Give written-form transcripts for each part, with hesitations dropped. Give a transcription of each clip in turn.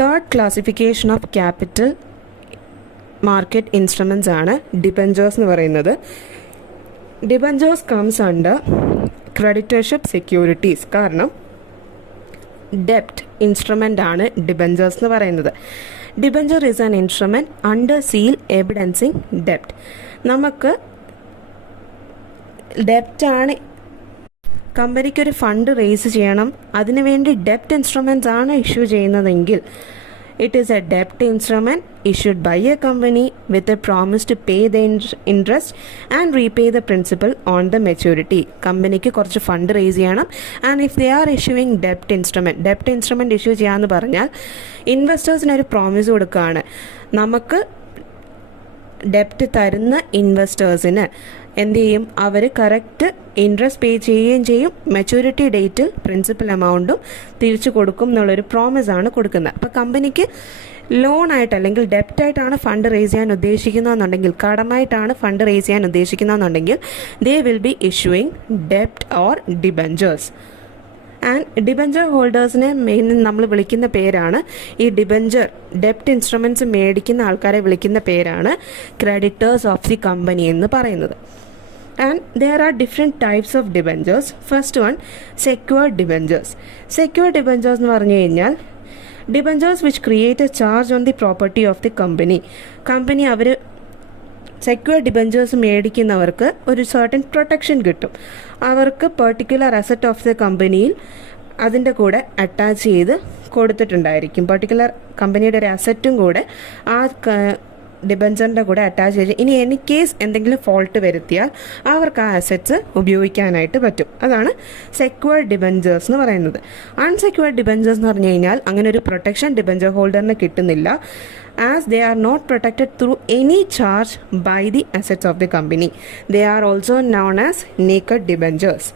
Third classification of capital market instruments ആണ് debentures എന്ന് പറയുന്നത്. Debentures comes under creditorship securities. കാരണം ഡെപ്റ്റ് ഇൻസ്ട്രുമെൻ്റ് ആണ് ഡിബഞ്ചേഴ്സ് എന്ന് പറയുന്നത്. Debenture is an instrument under seal evidencing ഡെപ്റ്റ്. നമുക്ക് ഡെപ്റ്റാണ്, കമ്പനിക്കൊരു ഫണ്ട് റേസ് ചെയ്യണം, അതിനുവേണ്ടി ഡെപ്റ്റ് ഇൻസ്ട്രുമെൻറ്റ്സ് ആണ് ഇഷ്യൂ ചെയ്യുന്നതെങ്കിൽ it is a debt instrument issued by a company with a promise to pay the interest and repay the principal on the maturity. കമ്പനിക്ക് കുറച്ച് ഫണ്ട് റേസ് ചെയ്യണം. And if they are issuing ഡെപ്റ്റ് instrument issue ചെയ്യാമെന്ന് പറഞ്ഞാൽ ഇൻവെസ്റ്റേഴ്സിനൊരു promise കൊടുക്കുകയാണ്. നമുക്ക് ഡെപ്റ്റ് തരുന്ന ഇൻവെസ്റ്റേഴ്സിന് എന്ത് ചെയ്യും, അവർ കറക്റ്റ് ഇൻട്രസ്റ്റ് പേ ചെയ്യുകയും ചെയ്യും, മെച്യൂരിറ്റി ഡേറ്റിൽ പ്രിൻസിപ്പൽ എമൗണ്ടും തിരിച്ചു കൊടുക്കും എന്നുള്ളൊരു പ്രോമിസാണ് കൊടുക്കുന്നത്. അപ്പോൾ കമ്പനിക്ക് ലോണായിട്ട് അല്ലെങ്കിൽ ഡെപ്റ്റായിട്ടാണ് ഫണ്ട് റേസ് ചെയ്യാൻ ഉദ്ദേശിക്കുന്നതെന്നുണ്ടെങ്കിൽ, കടമായിട്ടാണ് ഫണ്ട് റേസ് ചെയ്യാൻ ഉദ്ദേശിക്കുന്നതെന്നുണ്ടെങ്കിൽ ദേ വിൽ ബി ഇഷ്യൂയിങ് ഡെപ്റ്റ് ഓർ ഡിബഞ്ചേഴ്സ്. ആൻഡ് ഡിബഞ്ചർ ഹോൾഡേഴ്സിനെ മെയിൻ നമ്മൾ വിളിക്കുന്ന പേരാണ്, ഈ ഡിബഞ്ചർ ഡെപ്റ്റ് ഇൻസ്ട്രുമെൻറ്റ്സ് മേടിക്കുന്ന ആൾക്കാരെ വിളിക്കുന്ന പേരാണ് ക്രെഡിറ്റേഴ്സ് ഓഫ് ദി കമ്പനി എന്ന് പറയുന്നത്. And there are different types of debentures. First one, secured debentures. Secured debentures എന്ന് പറഞ്ഞു കഴിഞ്ഞാൽ debentures which create a charge on the property of the company അവർ സെക്യൂർഡ് ഡിബഞ്ചേഴ്സ് മേടിക്കുന്നവർക്ക് ഒരു സർട്ടൻ പ്രൊട്ടക്ഷൻ കിട്ടും. അവർക്ക് പെർട്ടിക്കുലർ അസറ്റ് ഓഫ് ദ കമ്പനിയിൽ അതിൻ്റെ കൂടെ അറ്റാച്ച് ചെയ്ത് കൊടുത്തിട്ടുണ്ടായിരിക്കും. പെർട്ടിക്കുലർ കമ്പനിയുടെ ഒരു അസറ്റും കൂടെ ആ ഡിബഞ്ചറിൻ്റെ കൂടെ അറ്റാച്ച് ചെയ്ത്, ഇനി എനി കേസ് എന്തെങ്കിലും ഫോൾട്ട് വരുത്തിയാൽ അവർക്ക് ആ അസറ്റ്സ് ഉപയോഗിക്കാനായിട്ട് പറ്റും. അതാണ് സെക്യൂർഡ് ഡിബഞ്ചേഴ്സ് എന്ന് പറയുന്നത്. അൺസെക്യൂർഡ് ഡിബഞ്ചേഴ്സ് എന്ന് പറഞ്ഞു കഴിഞ്ഞാൽ അങ്ങനെ ഒരു പ്രൊട്ടക്ഷൻ ഡിബഞ്ചർ ഹോൾഡറിന് കിട്ടുന്നില്ല, as they are not protected through any charge by the assets of the company. They are also known as naked debentures.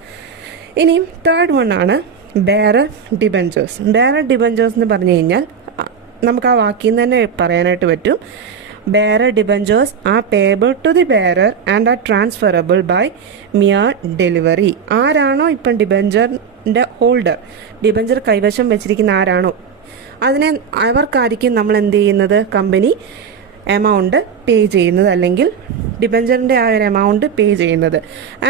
ഇനി തേർഡ് വൺ ആണ് ബെയറർ ഡിബഞ്ചേഴ്സ്. ബെയറർ ഡിബഞ്ചേഴ്സ് എന്ന് പറഞ്ഞു കഴിഞ്ഞാൽ നമുക്ക് ആ വാക്കിൽ നിന്ന് തന്നെ പറയാനായിട്ട് പറ്റും. Bearer debentures are payable to the bearer and are transferable by mere delivery. ആരാണോ ഇപ്പം ഡിബഞ്ചറിൻ്റെ ഹോൾഡർ, ഡിബഞ്ചർ കൈവശം വെച്ചിരിക്കുന്ന ആരാണോ അവർക്കായിരിക്കും നമ്മൾ എന്ത് ചെയ്യുന്നത്, കമ്പനി എമൗണ്ട് പേ ചെയ്യുന്നത്, അല്ലെങ്കിൽ ഡിബഞ്ചറിൻ്റെ ആ ഒരു എമൗണ്ട് പേ ചെയ്യുന്നത്.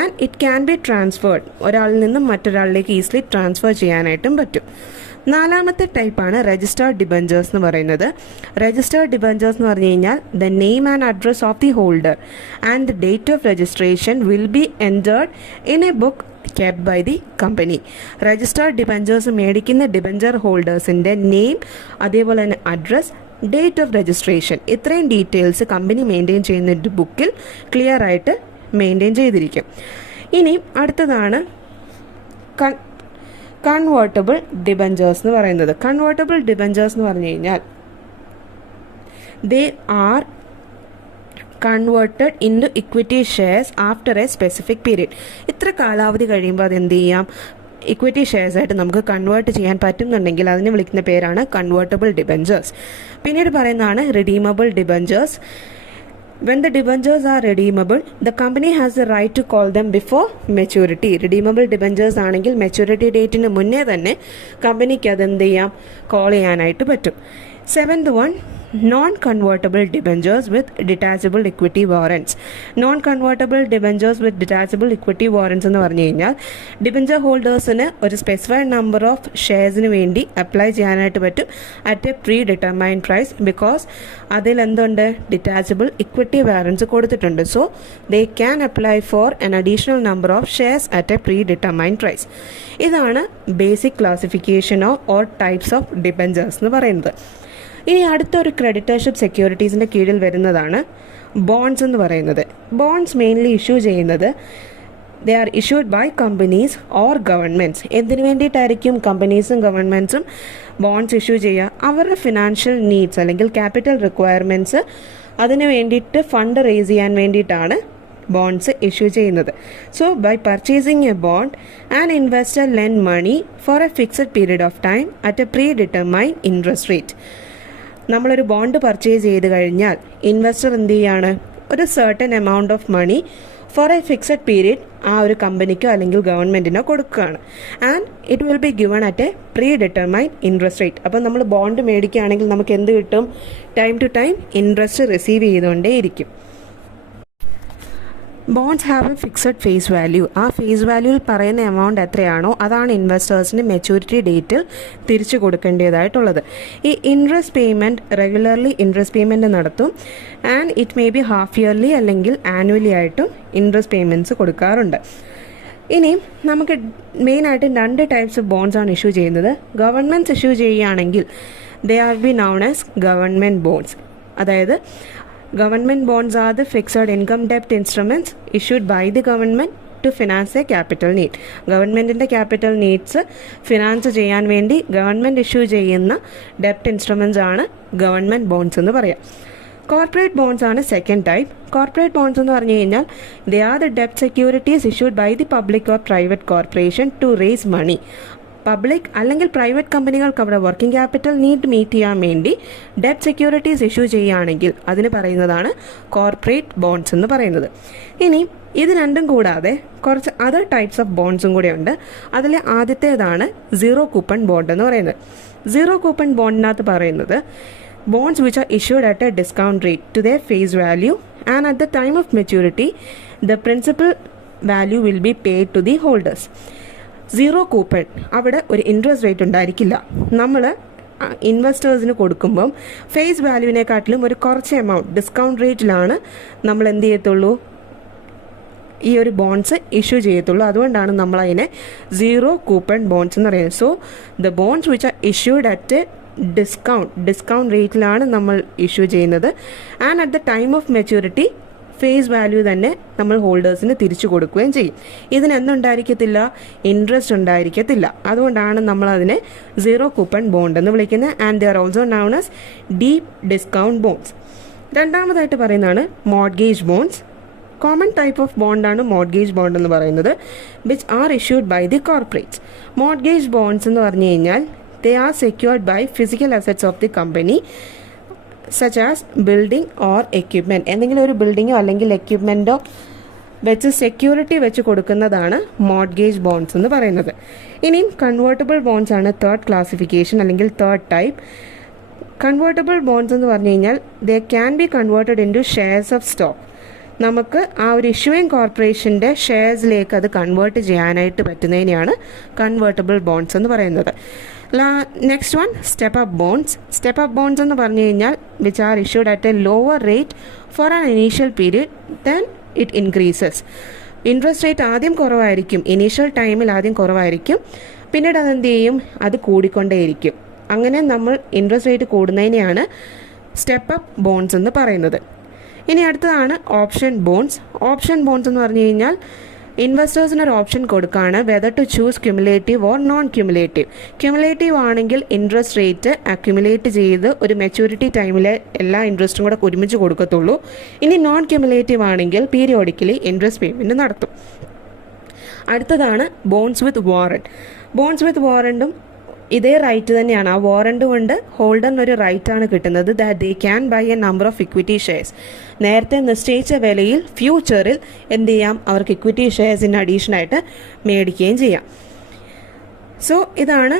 And it can be transferred, ഒരാളിൽ നിന്നും മറ്റൊരാളിലേക്ക് ഈസിലി ട്രാൻസ്ഫർ ചെയ്യാനായിട്ടും പറ്റും. നാലാമത്തെ ടൈപ്പാണ് രജിസ്റ്റേർഡ് ഡിബഞ്ചേഴ്സ് എന്ന് പറയുന്നത്. രജിസ്റ്റേർഡ് ഡിബഞ്ചേഴ്സ് എന്ന് പറഞ്ഞു കഴിഞ്ഞാൽ the name and address of the holder and the date of registration will be entered in A book kept by the company. Registered debentures മേടിക്കുന്ന ഡിബഞ്ചർ ഹോൾഡേഴ്സിൻ്റെ നെയിം, അതേപോലെ തന്നെ അഡ്രസ്, ഡേറ്റ് ഓഫ് രജിസ്ട്രേഷൻ, ഇത്രയും details company maintain ചെയ്യുന്ന ഒരു ബുക്കിൽ clear ആയിട്ട് maintain ചെയ്തിരിക്കും. ഇനി അടുത്തതാണ് കൺവേർട്ടബിൾ ഡിബഞ്ചേഴ്സ് എന്ന് പറയുന്നത്. കൺവേർട്ടബിൾ ഡിബഞ്ചേഴ്സ് എന്ന് പറഞ്ഞു കഴിഞ്ഞാൽ they are converted into equity shares after a specific period. ഇത്ര കാലാവധി കഴിയുമ്പോൾ അതെന്ത് ചെയ്യാം, ഇക്വിറ്റി ഷെയർസ് ആയിട്ട് നമുക്ക് കൺവേർട്ട് ചെയ്യാൻ പറ്റുന്നുണ്ടെങ്കിൽ അതിനെ വിളിക്കുന്ന പേരാണ് കൺവേർട്ടബിൾ ഡിബഞ്ചേഴ്സ്. പിന്നീട് പറയുന്നതാണ് redeemable debentures. When the debentures are redeemable, the company has the right to call them before maturity. Redeemable debentures ആണെങ്കിൽ മെച്യൂരിറ്റി ഡേറ്റിന് മുന്നേ തന്നെ കമ്പനിക്ക് അതെന്ത് ചെയ്യാം, കോൾ ചെയ്യാനായിട്ട് പറ്റും. Seventh one, non-convertible debentures with detachable equity warrants. Non-convertible debentures with detachable equity warrants എന്ന് പറഞ്ഞു കഴിഞ്ഞാൽ ഡിബഞ്ചർ ഹോൾഡേഴ്സിന് ഒരു സ്പെസിഫൈഡ് നമ്പർ ഓഫ് ഷെയർസിന് വേണ്ടി അപ്ലൈ ചെയ്യാനായിട്ട് പറ്റും at a pre determined price, because അതിൽ എന്തുണ്ട്, ഡിറ്റാച്ചബിൾ ഇക്വിറ്റി വാറൻസ് കൊടുത്തിട്ടുണ്ട്. So they can apply for an additional number of shares at a predetermined price. ഇതാണ് basic classification or types of debentures എന്ന് പറയുന്നത്. ഇനി അടുത്തൊരു ക്രെഡിറ്റർഷിപ്പ് സെക്യൂരിറ്റീസിൻ്റെ കീഴിൽ വരുന്നതാണ് ബോണ്ട്സ് എന്ന് പറയുന്നത്. ബോണ്ട്സ് മെയിൻലി ഇഷ്യൂ ചെയ്യുന്നത് they are issued by companies or governments. എന്തിനു വേണ്ടിയിട്ടായിരിക്കും കമ്പനീസും ഗവൺമെൻറ്റ്സും ബോണ്ട്സ് ഇഷ്യൂ ചെയ്യുക? അവരുടെ ഫിനാൻഷ്യൽ നീഡ്സ് അല്ലെങ്കിൽ ക്യാപിറ്റൽ റിക്വയർമെൻറ്റ്സ്, അതിന് വേണ്ടിയിട്ട് ഫണ്ട് റേസ് ചെയ്യാൻ വേണ്ടിയിട്ടാണ് ബോണ്ട്സ് ഇഷ്യൂ ചെയ്യുന്നത്. So by purchasing a bond and investor lend money for a fixed period of time at a pre determined interest rate. നമ്മളൊരു bond purchase ചെയ്ത് കഴിഞ്ഞാൽ investor എന്ത് ചെയ്യാണ്, ഒരു certain amount of money for a fixed period ആ ഒരു കമ്പനിക്കോ അല്ലെങ്കിൽ ഗവൺമെൻറ്റിനോ കൊടുക്കുകയാണ്. And it will be given at a pre determined interest rate. അപ്പോൾ നമ്മൾ ബോണ്ട് മേടിക്കുകയാണെങ്കിൽ നമുക്ക് എന്ത് കിട്ടും? Time to time interest receive ചെയ്തുകൊണ്ടേയിരിക്കും. Bonds have a fixed face value. ആ ഫേസ് വാല്യൂവിൽ പറയുന്ന എമൗണ്ട് എത്രയാണോ അതാണ് ഇൻവെസ്റ്റേഴ്സിന് മെച്യൂരിറ്റി ഡേറ്റിൽ തിരിച്ചു കൊടുക്കേണ്ടതായിട്ടുള്ളത്. ഈ interest payment regularly interest payment നടത്തും. And it may be half yearly അല്ലെങ്കിൽ ആനുവലി ആയിട്ടും ഇൻട്രസ്റ്റ് പേയ്മെൻറ്റ്സ് കൊടുക്കാറുണ്ട്. ഇനി നമുക്ക് മെയിനായിട്ട് 2 ടൈപ്സ് ഓഫ് ബോണ്ട്സ് ആണ് ഇഷ്യൂ ചെയ്യുന്നത്. ഗവൺമെൻറ്റ്സ് ഇഷ്യൂ ചെയ്യുകയാണെങ്കിൽ they are be known as government bonds. അതായത് government bonds are the fixed income debt instruments issued by the government to finance a capital need. ഗവൺമെൻറ്റിൻ്റെ capital needs finance ചെയ്യാൻ വേണ്ടി government issue ചെയ്യുന്ന ഡെപ്റ്റ് instruments ആണ് government bonds എന്ന് പറയാം. Corporate bonds ആണ് സെക്കൻഡ് ടൈപ്പ്. കോർപ്പറേറ്റ് ബോണ്ട്സ് എന്ന് പറഞ്ഞു കഴിഞ്ഞാൽ ദേ ആർ ദ ഡെപ്റ്റ് securities issued by the public or private corporation to raise money. Public അല്ലെങ്കിൽ പ്രൈവറ്റ് കമ്പനികൾക്ക് അവിടെ വർക്കിംഗ് ക്യാപിറ്റൽ നീഡ് മീറ്റ് ചെയ്യാൻ വേണ്ടി ഡെപ്റ്റ് സെക്യൂരിറ്റീസ് ഇഷ്യൂ ചെയ്യുകയാണെങ്കിൽ അതിന് പറയുന്നതാണ് കോർപ്പറേറ്റ് ബോണ്ട്സ് എന്ന് പറയുന്നത്. ഇനി ഇത് രണ്ടും കൂടാതെ കുറച്ച് അതർ ടൈപ്സ് ഓഫ് ബോണ്ട്സും കൂടെ ഉണ്ട്. അതിലെ ആദ്യത്തേതാണ് സീറോ കൂപ്പൺ ബോണ്ട് എന്ന് പറയുന്നത്. സീറോ കൂപ്പൺ ബോണ്ടിനകത്ത് പറയുന്നത് bonds which are issued at a discount rate to their face value and at the time of maturity the principal value will be paid to the holders. Zero coupon അവിടെ ഒരു interest rate ഉണ്ടായിരിക്കില്ല. നമ്മൾ ഇൻവെസ്റ്റേഴ്സിന് കൊടുക്കുമ്പം face വാല്യൂവിനെക്കാട്ടിലും ഒരു കുറച്ച് amount discount റേറ്റിലാണ് നമ്മൾ എന്ത് ചെയ്യത്തുള്ളൂ, ഈ ഒരു ബോണ്ട്സ് ഇഷ്യൂ ചെയ്യത്തുള്ളൂ. അതുകൊണ്ടാണ് നമ്മൾ അതിനെ സീറോ കൂപ്പൺ ബോണ്ട്സ് എന്ന് പറയുന്നത്. So the bonds which are issued at discount റേറ്റിലാണ് നമ്മൾ ഇഷ്യൂ ചെയ്യുന്നത്. And at the time of maturity face value തന്നെ നമ്മൾ ഹോൾഡേഴ്സിന് തിരിച്ചു കൊടുക്കുകയും ചെയ്യും. ഇതിനെന്തുണ്ടായിരിക്കത്തില്ല? ഇൻട്രസ്റ്റ് ഉണ്ടായിരിക്കത്തില്ല. അതുകൊണ്ടാണ് നമ്മൾ അതിനെ സീറോ കൂപ്പൺ ബോണ്ട് എന്ന് വിളിക്കുന്നത്. And they are also known as deep discount bonds. രണ്ടാമതായിട്ട് പറയുന്നതാണ് mortgage bonds. Common type of ബോണ്ടാണ് മോർഗേജ് ബോണ്ട് എന്ന് പറയുന്നത്, which are issued by the corporates. Mortgage bonds എന്ന് പറഞ്ഞു കഴിഞ്ഞാൽ they are secured by physical assets of the company such as building or equipment. എന്തെങ്കിലും ഒരു ബിൽഡിങ്ങോ അല്ലെങ്കിൽ എക്യുപ്മെൻറ്റോ വെച്ച് സെക്യൂരിറ്റി വെച്ച് കൊടുക്കുന്നതാണ് മോർഗേജ് ബോണ്ട്സ് എന്ന് പറയുന്നത്. ഇനിയും കൺവേർട്ടബിൾ ബോണ്ട്സ് ആണ് തേർഡ് ക്ലാസിഫിക്കേഷൻ അല്ലെങ്കിൽ തേർഡ് ടൈപ്പ്. കൺവേർട്ടബിൾ ബോണ്ട്സ് എന്ന് പറഞ്ഞു കഴിഞ്ഞാൽ they can be converted into shares of stock. നമുക്ക് ആ ഒരു ഇഷ്യൂയിങ് കോർപ്പറേഷൻ്റെ ഷെയർസിലേക്ക് അത് കൺവേർട്ട് ചെയ്യാനായിട്ട് പറ്റുന്നതിനെയാണ് കൺവേർട്ടബിൾ ബോണ്ട്സ് എന്ന് പറയുന്നത്. Next one step up bonds. Step up bonds എന്ന് പറഞ്ഞു കഴിഞ്ഞാൽ which are issued at A lower rate for an initial period then it increases. Interest rate ആദ്യം കുറവായിരിക്കും, ഇനീഷ്യൽ ടൈമിൽ ആദ്യം കുറവായിരിക്കും, പിന്നീട് അതെന്ത് ചെയ്യും, അത് കൂടിക്കൊണ്ടേയിരിക്കും. അങ്ങനെ നമ്മൾ ഇൻട്രസ്റ്റ് റേറ്റ് കൂടുന്നതിനെയാണ് സ്റ്റെപ്പ് അപ്പ് ബോണ്ട്സ് എന്ന് പറയുന്നത്. ഇനി അടുത്തതാണ് ഓപ്ഷൻ ബോണ്ട്സ്. ഓപ്ഷൻ ബോണ്ട്സ് എന്ന് പറഞ്ഞു കഴിഞ്ഞാൽ ഇൻവെസ്റ്റേഴ്സിന് ഒരു ഓപ്ഷൻ കൊടുക്കുകയാണ് whether to choose cumulative or non cumulative. Cumulative ആണെങ്കിൽ ഇൻട്രസ്റ്റ് റേറ്റ് അക്യുമുലേറ്റ് ചെയ്ത് ഒരു മെച്യൂരിറ്റി ടൈമിൽ എല്ലാ ഇൻട്രസ്റ്റും കൂടെ ഒരുമിച്ച് കൊടുക്കത്തുള്ളൂ. ഇനി നോൺ ക്യുമുലേറ്റീവ് ആണെങ്കിൽ പീരിയോഡിക്കലി ഇൻട്രസ്റ്റ് പേയ്മെൻറ്റ് നടത്തും. അടുത്തതാണ് ബോണ്ട്സ് വിത്ത് വാറണ്ട്. ബോണ്ട്സ് വിത്ത് വാറണ്ടും ഇതേ റൈറ്റ് തന്നെയാണ്. ആ വാറണ്ട് കൊണ്ട് ഹോൾഡറിന് ഒരു റൈറ്റാണ് കിട്ടുന്നത് that they can buy A number of equity shares. നേരത്തെ നിശ്ചയിച്ച വിലയിൽ ഫ്യൂച്ചറിൽ എന്ത് ചെയ്യാം, അവർക്ക് ഇക്വിറ്റി ഷെയർസിന് അഡീഷനായിട്ട് മേടിക്കുകയും ചെയ്യാം. സോ ഇതാണ്.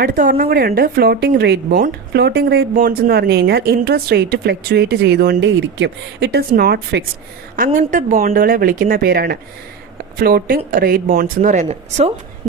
അടുത്ത ഒരെണ്ണം കൂടെയുണ്ട് floating rate bond. Floating rate bonds എന്ന് പറഞ്ഞു കഴിഞ്ഞാൽ ഇൻട്രസ്റ്റ് റേറ്റ് ഫ്ലക്ച്വേറ്റ് ചെയ്തുകൊണ്ടേ ഇരിക്കും. It is not fixed. അങ്ങനത്തെ ബോണ്ടുകളെ വിളിക്കുന്ന പേരാണ് ഫ്ലോട്ടിംഗ് റേറ്റ് ബോണ്ട്സ് എന്ന് പറയുന്നത്. സോ